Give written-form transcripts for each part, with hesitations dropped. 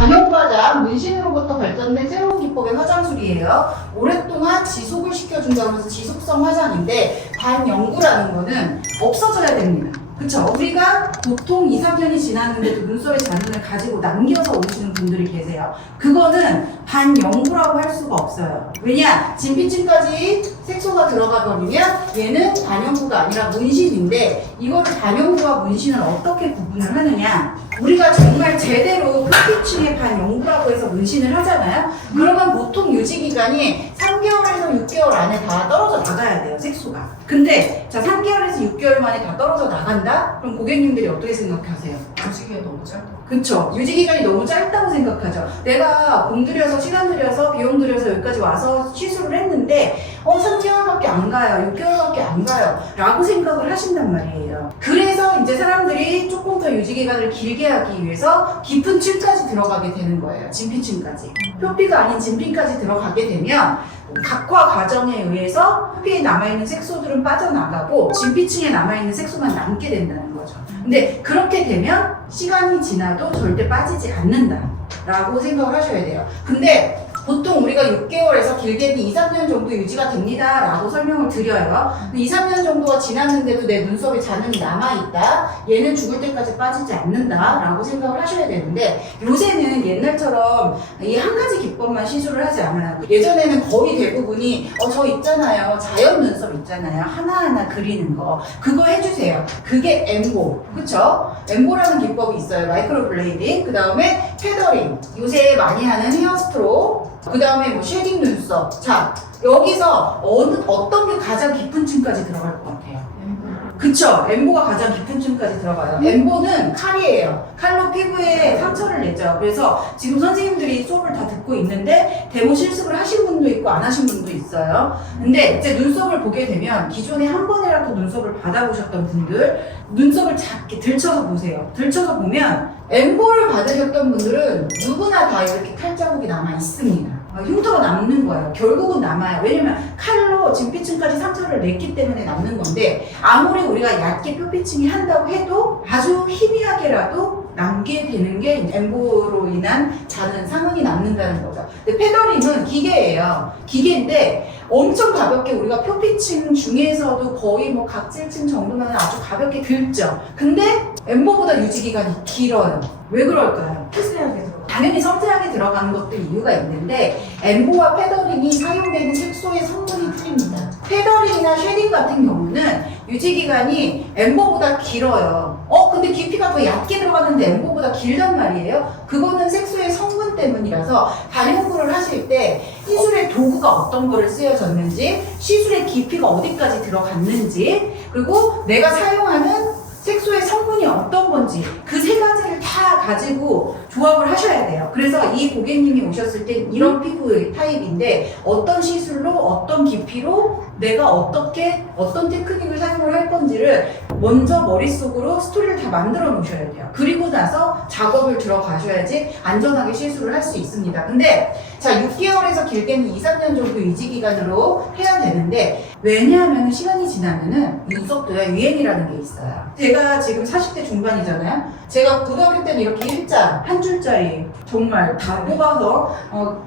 단연과장 문신으로부터 발전된 새로운 기법의 화장술이에요. 오랫동안 지속을 시켜준다고 해서 지속성 화장인데 반영구라는 거는 없어져야 됩니다. 그쵸? 우리가 보통 2, 3년이 지났는데도 눈썹의 잔흔을 가지고 남겨서 오시는 분들이 계세요. 그거는 반영구라고 할 수가 없어요. 왜냐? 진피층까지 색소가 들어가 버리면 얘는 반영구가 아니라 문신인데 이거를 반영구와 문신을 어떻게 구분을 하느냐? 우리가 정말 제대로 표피층의 반영구라고 해서 문신을 하잖아요? 그러면 보통 유지기간이 3개월에서 6개월 안에 다 떨어져 나가야 돼요, 색소가. 근데 자 3개월에서 6개월 만에 다 떨어져 나간다? 그럼 고객님들이 어떻게 생각하세요? 유지기가 너무 짧다. 그쵸. 유지기간이 너무 짧다고 생각하죠. 내가 돈 들여서 시간 들여서 비용 들여서 여기까지 와서 시술을 했는데 3개월밖에 안 가요. 6개월밖에 안 가요. 라고 생각을 하신단 말이에요. 그래서 이제 사람들이 조금 더 유지기간을 길게 하기 위해서 깊은 층까지 들어가게 되는 거예요. 진피층까지. 표피가 아닌 진피까지 들어가게 되면 각화 과정에 의해서 표피에 남아있는 색소들은 빠져나가고 진피층에 남아있는 색소만 남게 된다는 거죠. 근데 그렇게 되면 시간이 지나도 절대 빠지지 않는다 라고 생각을 하셔야 돼요. 근데 보통 우리가 6개월에서 길게는 2, 3년 정도 유지가 됩니다 라고 설명을 드려요. 2, 3년 정도가 지났는데도 내 눈썹에 잔흔이 남아있다, 얘는 죽을 때까지 빠지지 않는다 라고 생각을 하셔야 되는데, 요새는 옛날처럼 이 한 가지 기법만 시술을 하지 않아요. 예전에는 거의 대부분이 저 있잖아요, 자연 눈썹 있잖아요, 하나하나 그리는 거, 그거 해주세요. 그게 엠보, 그쵸? 엠보라는 기법이 있어요. 마이크로 블레이딩, 그 다음에 테더링, 요새 많이 하는 헤어스트로, 그 다음에 뭐 쉐딩 눈썹. 자, 여기서 어떤 게 가장 깊은 층까지 들어갈 것 같아요? 그쵸? 엠보가 가장 깊은 층까지 들어가요. 엠보는 칼이에요. 칼로 피부에 상처를 내죠. 그래서 지금 선생님들이 수업을 다 듣고 있는데 데모 실습을 하신 분도 있고 안 하신 분도 있어요. 근데 이제 눈썹을 보게 되면 기존에 한 번이라도 눈썹을 받아보셨던 분들 눈썹을 작게 들쳐서 보세요. 들쳐서 보면 엠보를 받으셨던 분들은 누구나 다 이렇게 칼자국이 남아 있습니다. 흉터가 남는 거예요. 결국은 남아요. 왜냐면 칼로 진피층까지 상처를 냈기 때문에 남는 건데, 아무리 우리가 얇게 표피층이 한다고 해도 아주 희미하게라도 남게 되는 게 엠보로 인한 잔흔, 상흔이 남는다는 거죠. 근데 페더링은 기계예요. 기계인데 엄청 가볍게 우리가 표피층 중에서도 거의 뭐 각질층 정도면 아주 가볍게 긁죠. 근데 엠보보다 유지기간이 길어요. 왜 그럴까요? 세세하게 들어가. 당연히 섬세하게 들어가는 것도 이유가 있는데, 엠보와 페더링이 사용되는 색소의 성분이 틀립니다. 페더링이나 쉐딩 같은 경우는 유지기간이 엠보보다 길어요. 근데 깊이가 더 얕게 들어가는데 엠보보다 길단 말이에요. 그거는 색소의 성분 때문이라서 반영구를 하실 때 시술의 도구가 어떤 거를 쓰여졌는지, 시술의 깊이가 어디까지 들어갔는지, 그리고 내가 사용하는 색소의 성분이 어떤 건지 그 세 가지를 다 가지고 조합을 하셔야 돼요. 그래서 이 고객님이 오셨을 때 이런 피부 타입인데 어떤 시술로 어떤 깊이로 내가 어떻게 어떤 테크닉을 사용을 할 건지를 먼저 머릿속으로 스토리를 다 만들어 놓으셔야 돼요. 그리고 나서 작업을 들어가셔야지 안전하게 시술을 할 수 있습니다. 근데 자 6개월에서 길게는 2, 3년 정도 유지기간으로 해야 되는데, 왜냐하면 시간이 지나면은 눈썹도요 유행이라는 게 있어요. 제가 지금 40대 중반이잖아요. 제가 고등학교 때는 이렇게 일자 한 줄짜리 정말 다 뽑아서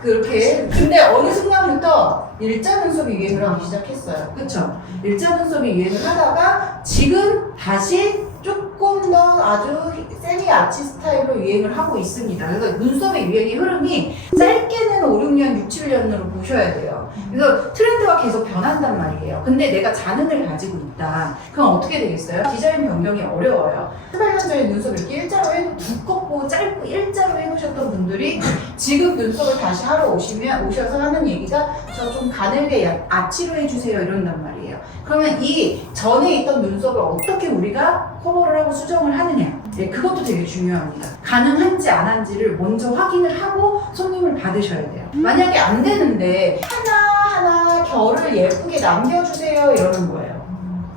그렇게, 근데 어느 순간부터 일자 눈썹이 유행을 하기 시작했어요. 그쵸? 일자 눈썹이 유행을 하다가 지금 다시 조금 더 아주 세미 아치 스타일로 유행을 하고 있습니다. 그래서 눈썹의 유행의 흐름이 짧게는 5, 6년, 6, 7년으로 보셔야 돼요. 그래서 트렌드가 계속 변한단 말이에요. 근데 내가 잔흔을 가지고 있다. 그럼 어떻게 되겠어요? 디자인 변경이 어려워요. 18년 전에 눈썹 이렇게 일자로 해도 두껍고 짧고 일자로 해놓으셨던 분들이 지금 눈썹을 다시 하러 오셔서 하는 얘기가 저 좀 가늘게 아치로 해주세요 이런단 말이에요. 그러면 이 전에 있던 눈썹을 어떻게 우리가 커버를 하고 수정을 하느냐, 네, 그것도 되게 중요합니다. 가능한지 안 한지를 먼저 확인을 하고 손님을 받으셔야 돼요. 만약에 안 되는데 하나하나 결을 예쁘게 남겨주세요 이러는 거예요.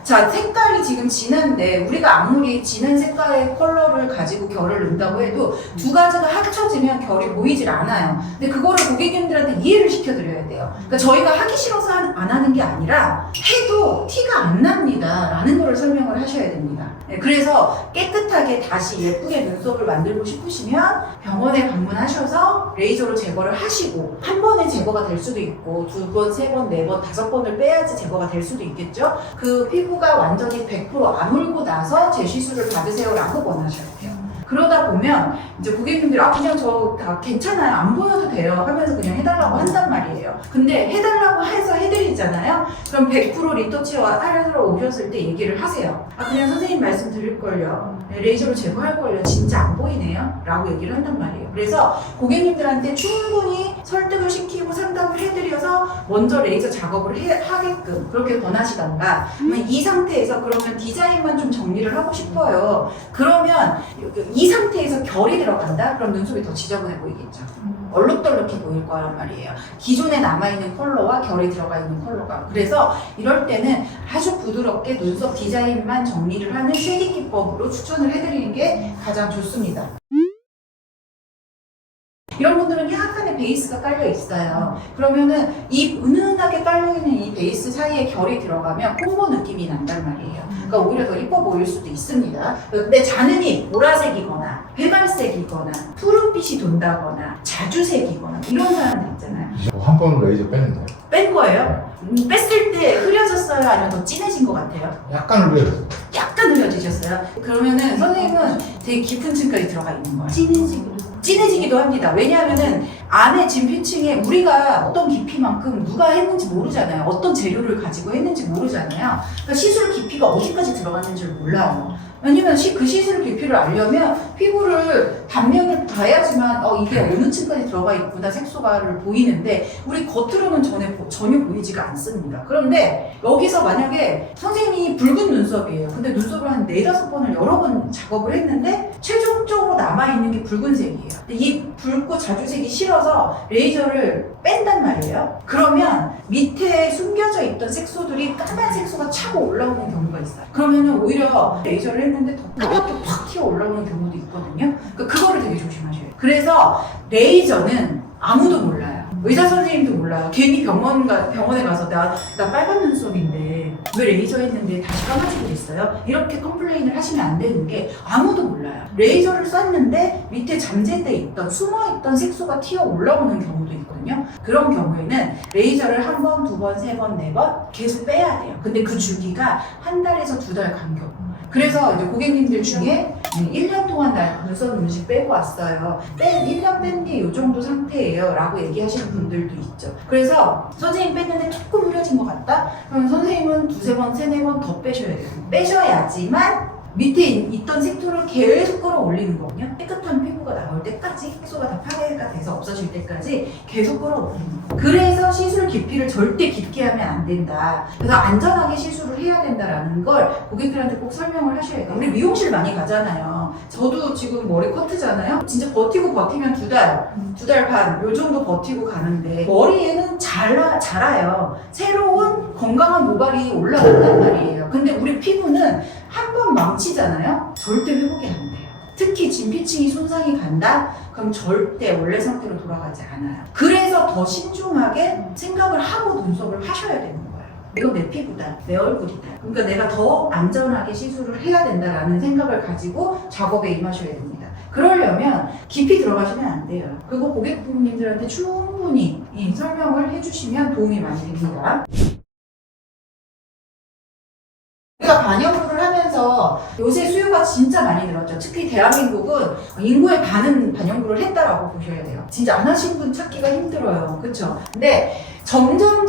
자, 색깔이 지금 진한데 우리가 아무리 진한 색깔의 컬러를 가지고 결을 넣는다고 해도 두 가지가 합쳐지면 결이 보이질 않아요. 근데 그거를 고객님들한테 이해를 시켜드려야 돼요. 그러니까 저희가 하기 싫어서 안 하는 게 아니라 해도 티가 안 납니다 라는 거를 설명을 하셔야 됩니다. 네, 그래서 깨끗하게 다시 예쁘게 눈썹을 만들고 싶으시면 병원에 방문하셔서 레이저로 제거를 하시고 한 번에 제거가 될 수도 있고 두 번, 세 번, 네 번, 다섯 번을 빼야지 제거가 될 수도 있겠죠. 그 피부가 완전히 100% 아물고 나서 재시술을 받으세요 라고 권하셔야 돼요. 그러다 보면 이제 고객님들이 그냥 저 다 괜찮아요 안 보여도 돼요 하면서 그냥 해달라고 한단 말이에요. 근데 해달라고 해서 해드리잖아요. 그럼 100% 리터치와 하러 오셨을 때 얘기를 하세요. 그냥 선생님 말씀 드릴걸요, 레이저로 제거할걸요, 진짜 안 보이네요 라고 얘기를 한단 말이에요. 그래서 고객님들한테 충분히 설득을 시키고 상담을 해드려서 먼저 레이저 작업을 하게끔 그렇게 권하시던가, 이 상태에서 그러면 디자인만 좀 정리를 하고 싶어요. 그러면 이 상태에서 결이 들어간다? 그럼 눈썹이 더 지저분해 보이겠죠. 얼룩덜룩해 보일 거란 말이에요. 기존에 남아있는 컬러와 결이 들어가 있는 컬러가. 그래서 이럴 때는 아주 부드럽게 눈썹 디자인만 정리를 하는 쉐딩 기법으로 추천을 해드리는 게 가장 좋습니다. 이런 분들은 약간의 베이스가 깔려 있어요. 그러면은 이 은은하게 깔려있는 이 베이스 사이에 결이 들어가면 콤보 느낌이 난단 말이에요. 그러니까 오히려 더 이뻐 보일 수도 있습니다. 근데 잔은이 보라색이거나 회갈색이거나 푸른빛이 돈다거나 자주색이거나 이런 사람들 있잖아요. 한 번 레이저 뺐는데 뺀 거예요? 뺐을 때 흐려졌어요? 아니면 더 진해진 것 같아요? 약간 흐려졌어요. 약간 흐려지셨어요? 그러면은 선생님은 되게 깊은 층까지 들어가 있는 거예요. 진해지기도 합니다. 왜냐하면은 안에 진피층에 우리가 어떤 깊이만큼 누가 했는지 모르잖아요. 어떤 재료를 가지고 했는지 모르잖아요. 그러니까 시술 깊이가 어디까지 들어갔는지 몰라요. 왜냐면 그 시술 깊이를 알려면 피부를 단면을 봐야지만 이게 어느 층까지 들어가 있구나 색소가를 보이는데 우리 겉으로는 전혀 보이지가 않습니다. 그런데 여기서 만약에 선생님이 붉은 눈썹이에요. 근데 눈썹을 한 4-5번을 여러 번 작업을 했는데 최종적으로 남아있는 게 붉은색이에요. 근데 이 붉고 자주색이 싫어서 레이저를 뺀단 말이에요. 그러면 밑에 숨겨져 있던 색소들이 까만 색소가 차고 올라오는 경우가 있어요. 그러면은 오히려 레이저를 했는데 더 까맣게 팍 튀어 올라오는 경우도 있거든요. 그러니까 그거를 되게 조심하셔야 돼요. 그래서 레이저는 아무도 몰라요. 의사 선생님도 몰라요. 괜히 병원에 가서 나 빨간 눈썹인데 왜 레이저 했는데 다시 까마지게 됐어요? 이렇게 컴플레인을 하시면 안 되는 게 아무도 몰라요. 레이저를 쐈는데 밑에 잠재돼 있던 숨어있던 색소가 튀어 올라오는 경우도 있거든요. 그런 경우에는 레이저를 한 번, 두 번, 세 번, 네 번 계속 빼야 돼요. 근데 그 주기가 한 달에서 2달 간격. 그래서 이제 고객님들 중에 1년 동안 나 눈썹 음식 빼고 왔어요. 1년 뺀 게 이 정도 상태예요 라고 얘기하시는 분들도 있죠. 그래서 선생님 뺐는데 조금 흐려진 것 같다? 그럼 선생님은 2-3번, 3-4번 더 빼셔야 돼요. 빼셔야지만 밑에 있던 색소를 계속 끌어올리는 거거든요. 깨끗한 피부가 나올 때까지 색소가 다 파괴가 돼서 없어질 때까지 계속 끌어올리는 거예요. 그래서 시술 깊이를 절대 깊게 하면 안 된다. 그래서 안전하게 시술을 해야 된다라는 걸 고객들한테 꼭 설명을 하셔야 돼요. 우리 미용실 많이 가잖아요. 저도 지금 머리 커트잖아요. 진짜 버티고 버티면 2달, 2달 반 요 정도 버티고 가는데 머리에는 자라요. 새로운 건강한 모발이 올라간단 말이에요. 근데 우리 피부는 한 번 망치잖아요? 절대 회복이 안 돼요. 특히 진피층이 손상이 간다? 그럼 절대 원래 상태로 돌아가지 않아요. 그래서 더 신중하게 생각을 하고 눈썹을 하셔야 되는 거예요. 이거 내 피부다, 내 얼굴이다. 그러니까 내가 더 안전하게 시술을 해야 된다라는 생각을 가지고 작업에 임하셔야 됩니다. 그러려면 깊이 들어가시면 안 돼요. 그리고 고객님들한테 충분히 설명을 해주시면 도움이 많이 됩니다. 우리가 반영구를 하면서 요새 수요가 진짜 많이 늘었죠. 특히 대한민국은 인구의 반은 반영구를 했다라고 보셔야 돼요. 진짜 안 하신 분 찾기가 힘들어요. 그쵸? 근데 점점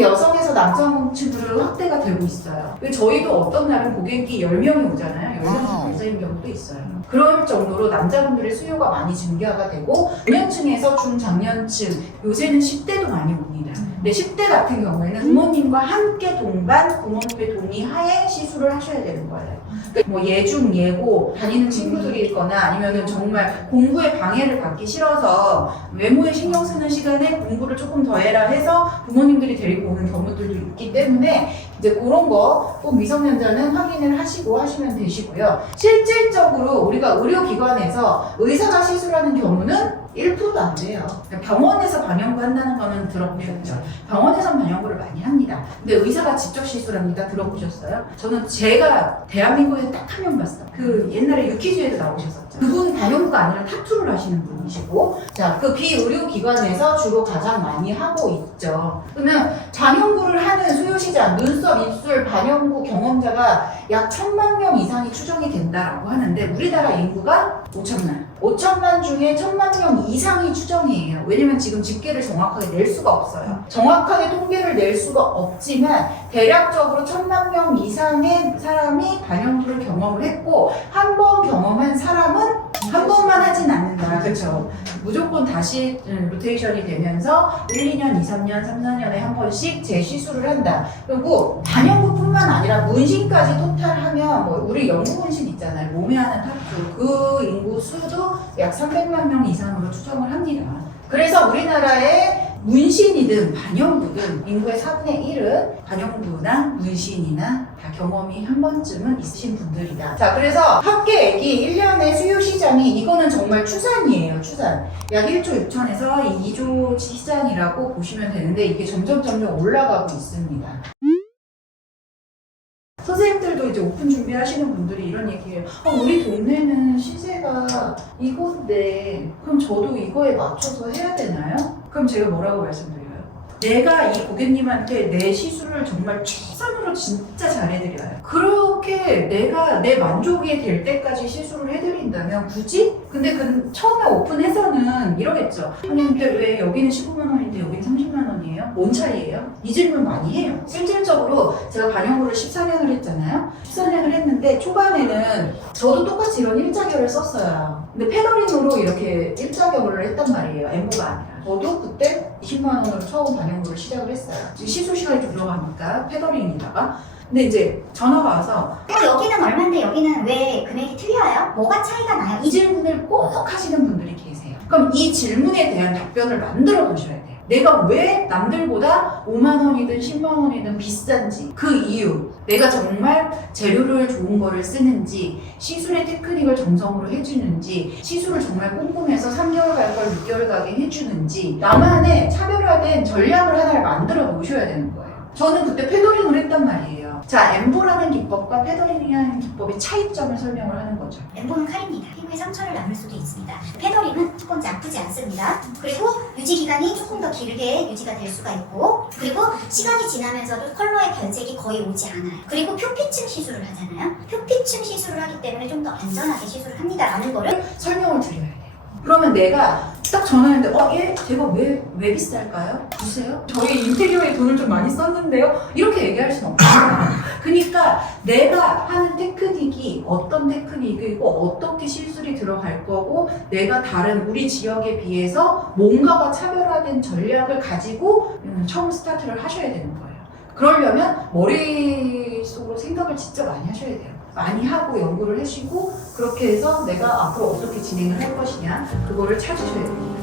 여성에서 남성 층으로 확대가 되고 있어요. 저희도 어떤 날은 고객이 10명이 오잖아요. 10명 날짜인 경우도 있어요. 그럴 정도로 남자분들의 수요가 많이 증가가 되고 중년층에서 중장년층, 요새는 10대도 많이 옵니다. 근데 10대 같은 경우에는 부모님과 함께 동반, 부모님의 동의하에 시술을 하셔야 되는 거예요. 그러니까 뭐 예중, 예고 다니는 친구들이 있거나 아니면은 정말 공부에 방해를 받기 싫어서 외모에 신경 쓰는 시간에 공부를 조금 더 해라 해서 부모님들이 데리고 오는 경우들도 있기 때문에 이제 그런 거 꼭 미성년자는 확인을 하시고 하시면 되시고요. 실질적으로 우리가 의료기관에서 의사가 시술하는 경우는 1%도 안 돼요. 병원에서 방영구 한다는 거는 들어보셨죠? 병원에선 방영구를 많이 합니다. 근데 의사가 직접 시술합니다. 들어보셨어요? 저는 제가 대한민국에 딱 한 명 봤어요. 그 옛날에 유퀴즈에도 나오셨었죠. 그분 방영구가 아니라 타투를 하시는 분이시고, 자, 그 비의료기관에서 주로 가장 많이 하고 있죠. 그러면 방영구를 하는 수요시장, 눈썹, 입술, 방영구 경험자가 약 1,000만 명 이상이 추정이 된다라고 하는데 우리나라 인구가 5천만. 5천만 중에 1,000만 명 이상이 추정이에요. 왜냐면 지금 집계를 정확하게 낼 수가 없어요. 정확하게 통계를 낼 수가 없지만 대략적으로 1,000만 명 이상의 사람이 방영구를 경험을 했고 한 번 경험한 사람은 한 번만 하진 않는다. 그렇죠? 무조건 다시 로테이션이 되면서 1, 2년, 2, 3년, 3, 4년에 한 번씩 재시술을 한다. 그리고 방영구뿐만 아니라 문신까지 토탈하면 뭐 우리 영구 문신 있잖아요. 몸에 하는 타투. 그 인구 수도 약 300만 명 이상으로 추정을 합니다. 그래서 우리나라의 문신이든 반영구든 인구의 4분의 1은 반영구나 문신이나 다 경험이 한 번쯤은 있으신 분들이다. 자, 그래서 합계 애기 1년의 수요 시장이 이거는 정말 추산이에요. 추산. 약 1조 6천에서 2조 시장이라고 보시면 되는데 이게 점점 올라가고 있습니다. 선생님들도 이제 오픈 준비하시는 분들이 이런 얘기해요. 우리 동네는 시세가 이건데 그럼 저도 이거에 맞춰서 해야 되나요? 그럼 제가 뭐라고 말씀드려요? 내가 이 고객님한테 내 시술을 정말 최선으로 진짜 잘해드려요. 그렇게 내가 내 만족이 될 때까지 시술을 해드린다면 굳이? 근데 그 처음에 오픈해서는 이러겠죠. 아니 근데 왜 여기는 15만 원인데 여기는 30만 원이에요? 뭔 차이예요? 이 질문 많이 해요. 실질적으로 제가 반영구를 14년을 했잖아요. 14년을 했는데 초반에는 저도 똑같이 이런 일자결을 썼어요. 근데 패널링으로 이렇게 일자결을 했단 말이에요. 엠보가 아니라. 저도 그때 20만 원으로 처음 반영구를 시작을 했어요. 지금 시술 시간이 좀 들어가니까 패널링에다가. 근데 이제 전화가 와서 여기는 얼마인데 여기는 왜 금액이 틀려요? 뭐가 차이가 나요? 이 질문을 꼭 하시는 분들이 계세요. 그럼 이 질문에 대한 답변을 만들어 두셔야 돼요. 내가 왜 남들보다 5만 원이든 10만 원이든 비싼지 그 이유, 내가 정말 재료를 좋은 거를 쓰는지, 시술의 테크닉을 정성으로 해주는지, 시술을 정말 꼼꼼해서 3개월 갈 걸 6개월 가게 해주는지 나만의 차별화된 전략을 하나를 만들어 놓으셔야 되는 거예요. 저는 그때 패더링을 했단 말이에요. 자, 엠보라는 기법과 패더링이라는 기법의 차이점을 설명을 하는 거죠. 엠보는 칼입니다. 피부에 상처를 남을 수도 있습니다. 패더링은 첫 번째 아프지 않습니다. 그리고 유지 기간이 조금 더 길게 유지가 될 수가 있고, 그리고 시간이 지나면서도 컬러의 변색이 거의 오지 않아요. 그리고 표피층 시술을 하잖아요. 표피층 시술을 하기 때문에 좀 더 안전하게 시술을 합니다라는 거를 설명을 드려야 돼요. 그러면 내가 딱 전화했는데 얘 제가 왜 비쌀까요? 주세요? 저희 인테리어에 돈을 좀 많이 썼는데요? 이렇게 얘기할 수는 없잖아요. 그러니까 내가 하는 테크닉이 어떤 테크닉이고 어떻게 시술이 들어갈 거고 내가 다른 우리 지역에 비해서 뭔가가 차별화된 전략을 가지고 처음 스타트를 하셔야 되는 거예요. 그러려면 머릿속으로 생각을 진짜 많이 하셔야 돼요. 많이 하고 연구를 하시고 그렇게 해서 내가 앞으로 어떻게 진행을 할 것이냐 그거를 찾으셔야 됩니다.